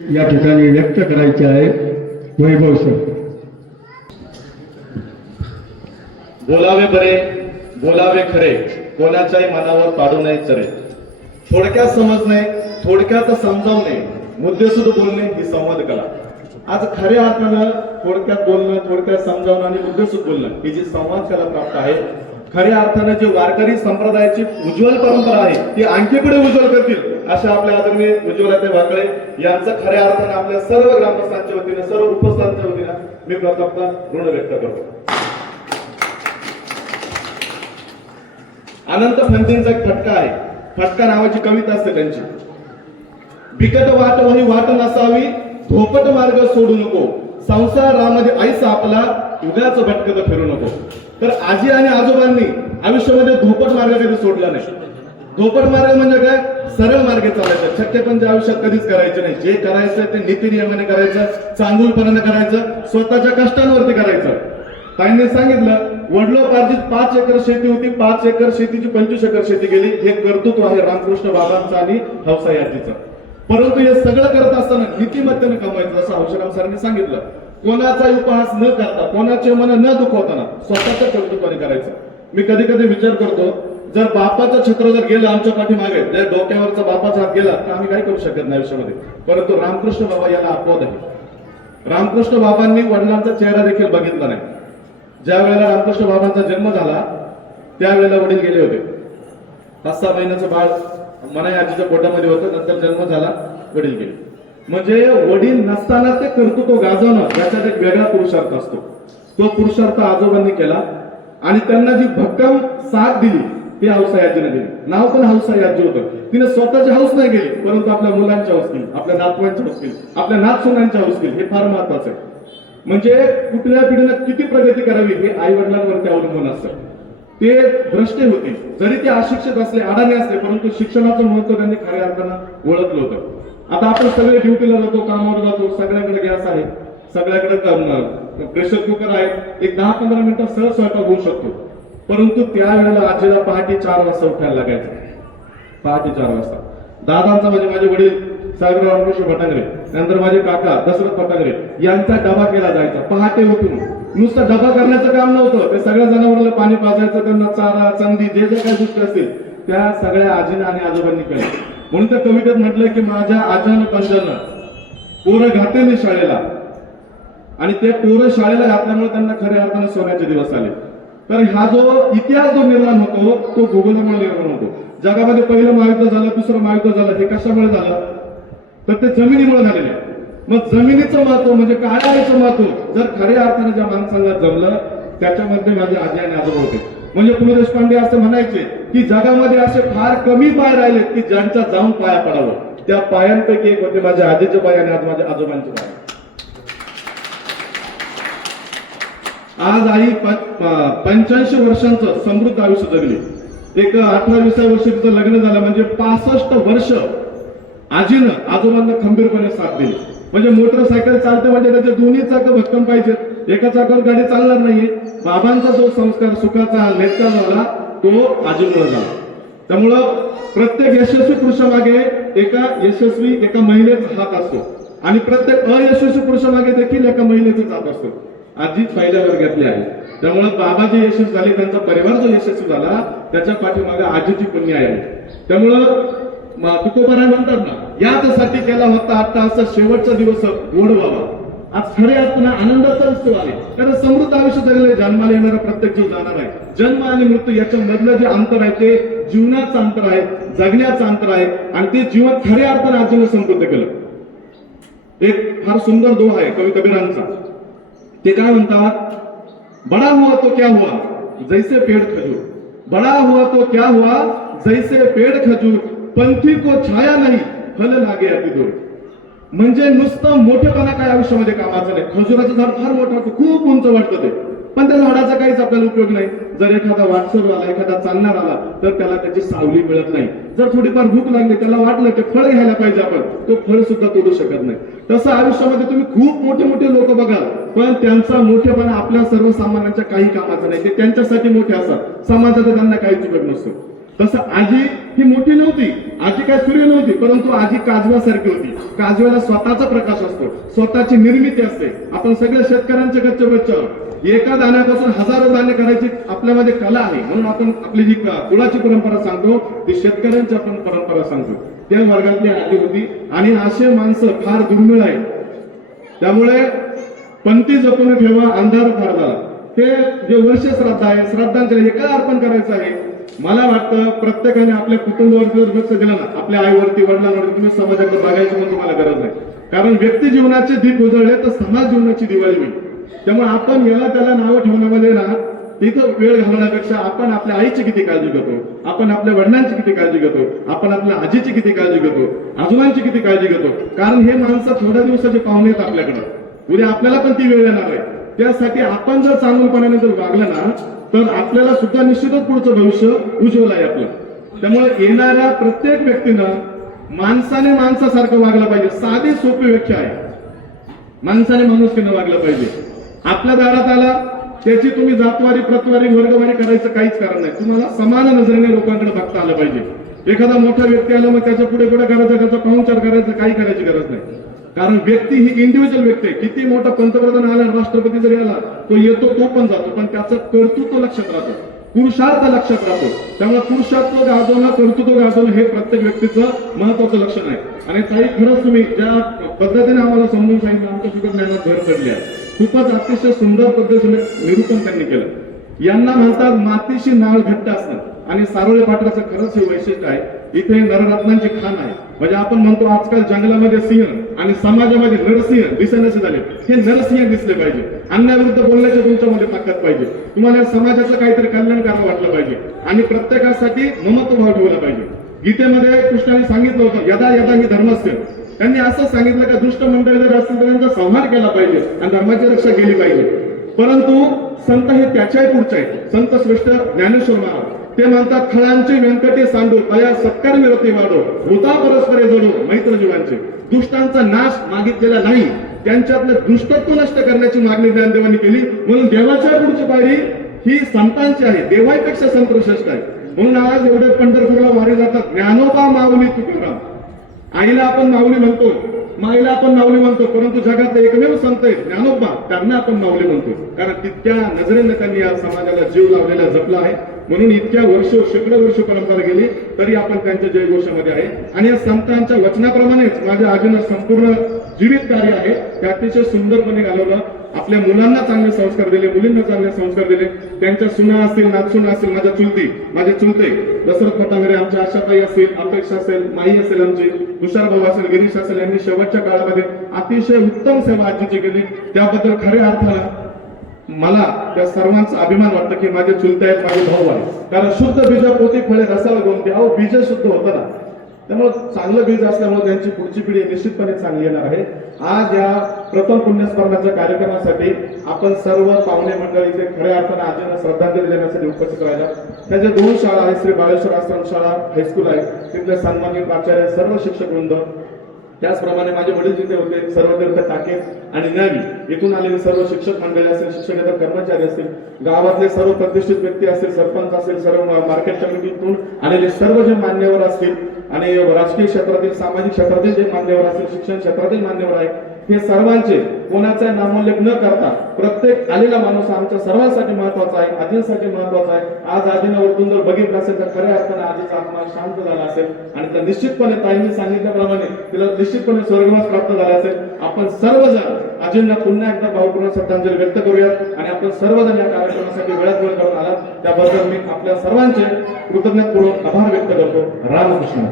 या ठिकाणी व्यक्त करायचे आहे. वैभव सर. बोलावे बरे बोलावे खरे कोणाच्याही मनावर पाडू नये चरे. थोडक्यात समजणे थोडक्यात समजावणे मुद्देसूद बोलणे ही संवाद कला. आज खऱ्या अर्थानं थोडक्यात बोलणं थोडक्यात समजावणं आणि मुद्देसूद बोलणं ही जी संवाद कला प्राप्त आहे खऱ्या अर्थानं जे वारकरी संप्रदायाची उज्ज्वल परंपरा आहे ती आणखी पुढे उज्ज्वल करतील. अशा आपल्या आदरणीय उज्ज्वलाते वाकळे यांचं खऱ्या अर्थाने आपल्या सर्व ग्रामस्थांच्या वतीनं सर्व उपस्थांच्या वतीनं मी प्रथमतः ऋण व्यक्त करतो. अनंत फंतींचा एक फटका आहे. फटका नावाची कविता असते त्यांची. बिकट वाट वही वाट नसावी धोपट मार्ग सोडू नको. संसारामध्ये आईचा आपला उगाच भटकत फिरू नको. तर आजी आणि आजोबांनी आयुष्यामध्ये धोपट मार्ग कधी सोडला नाही? धोपट मार्ग म्हणजे काय? सरळ मार्गे चालायचं. छक्केपणच्या आयुष्यात कधीच करायचे नाही. जे करायचं ते नीती नियमाने करायचं चांगूलपर्यंत करायचं स्वतःच्या कष्टांवरती करायचं. ताईंनी सांगितलं वडलोपार्जित पाच एकर शेती होती. पाच एकर शेतीची पंचवीस एकर शेती गेली हे कर्तृत्व आहे रामकृष्ण बाबांचं आणि हौसा याजीचं परंतु हे सगळं करत असताना नीतिमत्तेने कमवायचं असं हौशराम सरांनी सांगितलं. कोणाचा उपहास न करता कोणाचे मन न दुखवताना स्वतःच्या कर्तृत्वाने करायचं. मी कधी कधी विचार करतो जर बापाचं छत्र जर गेलं आमच्या पाठीमागे जर डोक्यावरचा बापाचा हात गेला तर आम्ही काही करू शकत नाही आयुष्यामध्ये. परंतु रामकृष्ण बाबा याला अपवाद आहे. रामकृष्ण बाबांनी वडिलांचा चेहरा देखील बघितला नाही. ज्या वेळेला रामकृष्ण बाबांचा जन्म झाला त्यावेळेला वडील गेले होते. पाच सहा महिन्याचं बाळ मनाई आजीच्या पोटामध्ये होतं नंतर जन्म झाला वडील गेले. म्हणजे वडील नसताना ते कर्तृत्व गाजवणं याच्यात एक वेगळा पुरुषार्थ असतो. तो पुरुषार्थ आजोबांनी केला आणि त्यांना जी भक्कम साथ दिली ती हौसा याजीने दिली नाव पण हौसा याजी होतं. तिने स्वतःचे हौस नाही गेले परंतु आपल्या मुलांच्या हौस केली आपल्या नातवांच्या हौस केली आपल्या नातसुनांच्या हौस केली. हे फार महत्वाचं आहे. म्हणजे कुठल्या पिढीनं किती प्रगती करावी हे आई वडिलांवरती अवलंबून असतं. ते भ्रष्टे होते. जरी ते अशिक्षित असले अडाणी असले परंतु शिक्षणाचं महत्त्व त्यांनी खऱ्या अर्थानं ओळखलं होतं. आता आपण सगळे ड्युटीला जातो कामावर जातो सगळ्याकडे गॅस आहे. सगळ्याकडे प्रेशर कुकर आहे. एक दहा पंधरा मिनिटं सहज स्वयंपाक होऊ शकतो. परंतु त्यावेळेला आजीला पहाटे चार वाजता उठायला लागायचं. पहाटे चार वाजता. दादांचा म्हणजे माझे वडील साहेबराव रामकृष्ण भटांगरे नंतर माझे काका दशरथ भटांगरे यांचा डबा केला जायचा पहाटे उठून. नुसतं डबा करण्याचं काम नव्हतं. ते सगळ्या जनावरांना पाणी पाजायचं त्यांना चारा चंदी जे जे काही गोष्टी असतील त्या सगळ्या आजीनं आणि आजोबांनी केल्या म्हणून त्या कवितेत म्हटलंय की माझ्या आजानं पंजानं पोरं घाते मी शाळेला. आणि ते पोरं शाळेला घातल्यामुळे त्यांना खऱ्या अर्थाने सोन्याचे दिवस आले. तर हा जो इतिहास जो निर्माण होतो तो भूगोलामुळे निर्माण होतो. जगामध्ये पहिलं महायुद्ध झालं दुसरं महायुद्ध झालं हे कशामुळे झालं? तर ते जमिनीमुळे झालेलं आहे. मग जमिनीचं महत्त्व म्हणजे काळ्या महत्त्व? जर खऱ्या अर्थाने ज्या माणसाला जमलं त्याच्यामध्ये माझे आजी आणि आजोबा होते. म्हणजे पु ल देशपांडे असं म्हणायचे की जगामध्ये असे फार कमी पाय राहिले की ज्यांच्या जाऊन पाया पडावं. त्या पायांपैकी एक होते माझ्या आजीचे पाय आणि आज माझ्या आजोबांचे पाय. आज आई पंच्याऐंशी वर्षांचं समृद्ध आयुष्य जगले. एक अठरा विसाव्या वर्षी तिचं लग्न झालं म्हणजे पासष्ट वर्ष आजीनं आजोबांना खंबीरपणे साथ दिली. म्हणजे मोटरसायकल चालते म्हणजे त्याचे दोन्ही चाक भक्कम पाहिजेत. एका चाकावर गाडी चालणार नाहीये. बाबांचा जो संस्कार सुखाचा लेटका झाला तो आजीमुळे झाला. त्यामुळं प्रत्येक यशस्वी पुरुषामागे एका यशस्वी एका महिलेचा हात असतो. आणि प्रत्येक अयशस्वी पुरुषामागे देखील एका महिलेचा हात असतो. आधीच पहिल्या वर्गातली आहे. त्यामुळे बाबा जे यशस्वी झाले त्यांचा परिवार जो यशस्वी झाला त्याच्या पाठीमागे आजीची पुण्य आहे. त्यामुळं तुकोबाराय म्हणतात ना याचसाठी केला होता आता असा शेवटचा दिवस गोड व्हावा आज खरे अर्थानं आनंदाचा उत्सव आहे. कारण समृद्ध आयुष्य जगले जन्माला येणारा प्रत्येक जीव जाणार आहे. जन्म आणि मृत्यू याच्या मधलं जे अंतर आहे ते जीवनाचं अंतर आहे जगण्याचं अंतर आहे आणि ते जीवन खऱ्या अर्थाने आजीनं समृद्ध केलं. एक फार सुंदर दोहा आहे कवी कबीरांचा ते काय म्हणतात? बड़ा हुआ तो क्या हुआ? जैसे पेड़ खजूर। बड़ा हुआ तो क्या हुआ? जैसे पेड़ खजूर। पंथी को छाया नाही फल लागे अति दूर म्हणजे नुसतं मोठेपणा काय आयुष्यामध्ये कामाचं नाही. खजुराचं झाड फार मोठं खूप उंच वाटतं ते. पण त्या झाडाचा काहीच आपल्याला उपयोग नाही. जर एखादा वाटसर आला एखादा चालणार आला तर त्याला त्याची सावली मिळत नाही. जर थोडीफार भूक लागली त्याला वाटलं की फळ घ्यायला पाहिजे आपण तो फळ सुद्धा तोडू शकत नाही. तसं आयुष्यामध्ये तुम्ही खूप मोठे मोठे लोक बघाल पण त्यांचा मोठेपणा आपल्या सर्वसामान्यांच्या काही कामाचा नाही. ते त्यांच्यासाठी मोठे असतात. समाजाचा त्यांना काहीच उपयोग नसतो. तसं आजी ही मोठी नव्हती. आजी काय सूर्य नव्हती परंतु आजी काजव्यासारखी होती. काजव्याला स्वतःचा प्रकाश असतो स्वतःची निर्मिती असते. आपण सगळ्या शेतकऱ्यांचे गच्च बच्च एका दाण्यापासून हजारो दाणे करायची आपल्यामध्ये कला आहे. म्हणून आपण आपली जी कुळाची परंपरा सांगतो ती शेतकऱ्यांची आपण परंपरा सांगतो. त्या वर्गातली आजी होती. आणि असे माणसं फार दुर्मिळ आहेत. त्यामुळे पंथी जपून ठेवा अंधार फार झाला. ते जे वर्ष श्राद्ध आहे श्राद्धांच्या हे काय अर्पण करायचं आहे मला वाटतं प्रत्येकाने आपल्या कुटुंबावरती जर लक्ष दिलं ना आपल्या आईवरती वडिलांवरती तुम्ही समाजाकडे बघायची पण तुम्हाला गरज नाही. कारण व्यक्ती जीवनाचे दीप उजळले तर समाज जीवनाची दिवाळी होईल. त्यामुळे आपण याला त्याला नावं ठेवण्यामध्ये ना तिथं वेळ घालवण्यापेक्षा आपण आपल्या आईची किती काळजी घेतो आपण आपल्या वडिलांची किती काळजी घेतो आपण आपल्या आजीची किती काळजी घेतो आजोबांची किती काळजी घेतो. कारण हे माणसं थोड्या दिवसाचे पाहुणे आहेत आपल्याकडं. उद्या आपल्याला पण ती वेळ येणार आहे. त्यासाठी आपण जर चांगलपणाने जर वागलं ना तर आपल्याला सुद्धा निश्चितच पुढचं भविष्य उज्ज्वल आहे आपलं. त्यामुळे येणाऱ्या प्रत्येक व्यक्तीनं माणसाने माणसासारखं वागलं पाहिजे. साधी सोपी व्याख्या आहे माणसाने माणूसकीनं वागलं पाहिजे. आपल्या दारात आला त्याची तुम्ही जातवारी प्रतवारी वर्गवारी करायचं काहीच कारण नाही. तुम्हाला समान नजरेने लोकांकडे बघता आलं पाहिजे. एखादा मोठा व्यक्ती आला मग त्याच्या पुढे पुढे करायचं त्याचा पाहुणचार करायचं काही करायची गरज नाही. कारण व्यक्ती ही इंडिव्हिज्युअल व्यक्ती आहे. किती मोठा पंतप्रधान आला राष्ट्रपती जरी आला तो येतो तो पण जातो. पण त्याचं कर्तृत्व लक्षात राहतो. पुरुषार्थ लक्षात राहतो. त्यामुळे पुरुषार्थ गाजवणं कर्तृत्व गाजवणं हे प्रत्येक व्यक्तीचं महत्वाचं लक्षण आहे. आणि ताई खरंच तुम्ही ज्या पद्धतीने आम्हाला समजून सांगितलं आमच्या सुद्धा ज्ञानात भर पडली आहे. खूपच अतिशय सुंदर पद्धतीने निरूपण त्यांनी केलं. यांना म्हणतात मातीशी नाळ घट्ट असणं. आणि सारोळे पाटलाचं खरंच हे वैशिष्ट्य आहे. इथे नररत्नांची खाण आहे. म्हणजे आपण म्हणतो आजकाल जंगलामध्ये सिंह. आणि समाजामध्ये नरसिंह दिसेनासे झाले. हे नरसिंह दिसले पाहिजे. अन्याविरुद्ध बोलण्याच्या तुमच्यामध्ये ताकद पाहिजे. तुम्हाला समाजाचं काहीतरी कल्याण करावं वाटलं पाहिजे. आणि प्रत्येकासाठी ममत्व भाव ठेवला पाहिजे. गीतेमध्ये कृष्णाने सांगितलं होतं यदा यदा ही धर्मस्य. त्यांनी असं सांगितलं का दुष्ट मंडळी जर असतील तर त्यांचा संहार केला पाहिजे आणि धर्माची रक्षा केली पाहिजे. परंतु संत हे त्याच्याही पुढचे आहेत. संत श्रेष्ठ ज्ञानेश्वर महाराज. ते म्हणतात खळांचे व्यंकटे सांडू अया सत्कार विरोधी वाढो होता परस्परे जोडो मैत्र जीवांचे दुष्टांचा नाश मागितलेला नाही. त्यांच्यातलं दुष्टत्व नष्ट करण्याची मागणी ज्ञानदेवांनी केली. म्हणून देवाच्या पुढची पायरी ही संतांची आहे. देवापेक्षा संत श्रेष्ठ आहे. म्हणून आज एवढे पंढरपूरला वारी जातात. ज्ञानोबा माऊली तुकाराम. आईला आपण माऊली म्हणतो. माईला आपण माऊली म्हणतो. परंतु जगातले एकमेव संत आहेत ज्ञानोबा. त्यांना आपण माऊली म्हणतो. कारण तितक्या नजरेने त्यांनी या समाजाला जीव लावलेला जपला आहे. म्हणून इतक्या वर्ष शेकडो वर्ष परंपरा गेली तरी आपण त्यांच्या जयघोषामध्ये आहे. आणि या संतांच्या वचनाप्रमाणेच माझ्या आजीनं संपूर्ण जीवित कार्य आहे. ते अतिशय सुंदरपणे घालवलं. आपल्या मुलांना चांगले संस्कार दिले मुलींना चांगले संस्कार दिले. त्यांच्या सुना असतील नाचसुना असतील माझ्या चुलती माझे चुलते दशरथ पटांगरे आमच्या आशाताई असेल अपेक्षा असेल माई असेल आमची तुषार भाऊ असेल गिरीश असेल यांनी शेवटच्या काळामध्ये अतिशय उत्तम सेवा आजीची केली. त्याबद्दल खऱ्या अर्थानं मला त्या सर्वांचा अभिमान वाटतं की माझे चुलते आहेत माझे भाऊ आहेत. कारण शुद्ध बीजा पोती फळे रसाला गोमते अहो बीज शुद्ध होतं ना. त्यामुळे चांगलं बीज असल्यामुळे त्यांची पुढची पिढी निश्चितपणे चांगली येणार आहे. आज या प्रथम पुण्यस्मरणाच्या कार्यक्रमासाठी आपण सर्व पाहुणे मंडळीचे इथे खऱ्या अर्थाने आजींना श्रद्धांजली देण्यासाठी उपस्थित राहिला. त्याच्या दोन शाळा आहेत श्री बाळेश्वर आश्रम शाळा हायस्कूल आहे तिथले सन्मानित प्राचार्य सर्व शिक्षक वृंद त्याचप्रमाणे माझे वडील जिथे होते सर्व तीर्थ टाके आणि न्यावी. इथून आलेले सर्व शिक्षक मंडळी असेल शिक्षकेतर कर्मचारी असतील गावातले सर्व प्रतिष्ठित व्यक्ती असतील सरपंच असेल सर्व मार्केट कमिटीतून आलेले सर्व जे मान्यवर असतील आणि राजकीय क्षेत्रातील सामाजिक क्षेत्रातील जे मान्यवर असतील शिक्षण क्षेत्रातील मान्यवर आहेत हे सर्वांचे कोणाचा नामोल्लेख न करता प्रत्येक आलेला माणूस आमच्या सर्वांसाठी महत्त्वाचा आहे आजींसाठी महत्त्वाचा आहे. आज आजीनं जर बघितलं असेल तर खऱ्या अर्थाने आजीचा आत्मा शांत झाला असेल आणि त्या निश्चितपणे ताईंनी सांगितल्याप्रमाणे तिला निश्चितपणे स्वर्गवास प्राप्त झाला असेल. आपण सर्वजण आजींना पुन्हा एकदा भावपूर्ण श्रद्धांजली व्यक्त करूयात आणि आपण सर्वजण या कार्यक्रमासाठी वेळात वेळ करून आला त्याबद्दल मी आपल्या सर्वांचे कृतज्ञतापूर्वक आभार व्यक्त करतो. रामकृष्ण.